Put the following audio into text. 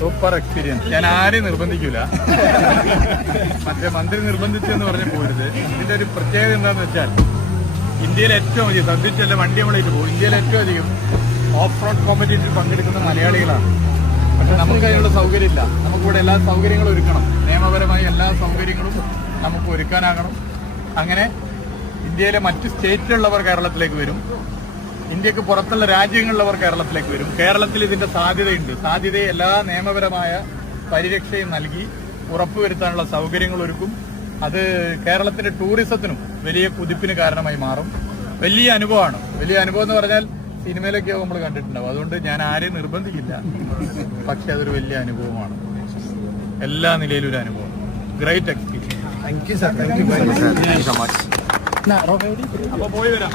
Super experience. ഞാൻ ആരെയും നിർബന്ധിക്കൂല. മറ്റേ മന്ത്രി നിർബന്ധിച്ചു എന്ന് പറഞ്ഞ് പോരുത്. ഇതിന്റെ ഒരു പ്രത്യേകത എന്താന്ന് വെച്ചാൽ ഇന്ത്യയിലെ ഏറ്റവും അധികം ശ്രദ്ധിച്ചല്ല വണ്ടി നമ്മളായിട്ട് പോകും. ഇന്ത്യയിലെ ഏറ്റവും അധികം ഓഫ് റോഡ് കോമ്പറ്റീഷനിൽ പങ്കെടുക്കുന്ന മലയാളികളാണ്. പക്ഷെ നമുക്ക് അതിനുള്ള സൗകര്യമില്ല. നമുക്കിവിടെ എല്ലാ സൗകര്യങ്ങളും ഒരുക്കണം. നിയമപരമായി എല്ലാ സൗകര്യങ്ങളും നമുക്ക് ഒരുക്കാനാകണം. അങ്ങനെ ഇന്ത്യയിലെ മറ്റ് സ്റ്റേറ്റിലുള്ളവർ കേരളത്തിലേക്ക് വരും. ഇന്ത്യക്ക് പുറത്തുള്ള രാജ്യങ്ങളിലുള്ളവർ കേരളത്തിലേക്ക് വരും. കേരളത്തിൽ ഇതിന്റെ സാധ്യതയുണ്ട്. സാധ്യതയെ എല്ലാ നിയമപരമായ പരിരക്ഷയും നൽകി ഉറപ്പുവരുത്താനുള്ള സൗകര്യങ്ങൾ ഒരുക്കും. അത് കേരളത്തിന്റെ ടൂറിസത്തിനും വലിയ കുതിപ്പിന് കാരണമായി മാറും. വലിയ അനുഭവമാണ്. വലിയ അനുഭവം എന്ന് പറഞ്ഞാൽ സിനിമയിലൊക്കെ നമ്മൾ കണ്ടിട്ടുണ്ടാവും. അതുകൊണ്ട് ഞാൻ ആരെയും നിർബന്ധിക്കില്ല. പക്ഷെ അതൊരു വലിയ അനുഭവമാണ്. എല്ലാ നിലയിലും ഒരു അനുഭവം. Great experience. Thank you sir. Thank you so much. അപ്പൊ പോയി വരാം.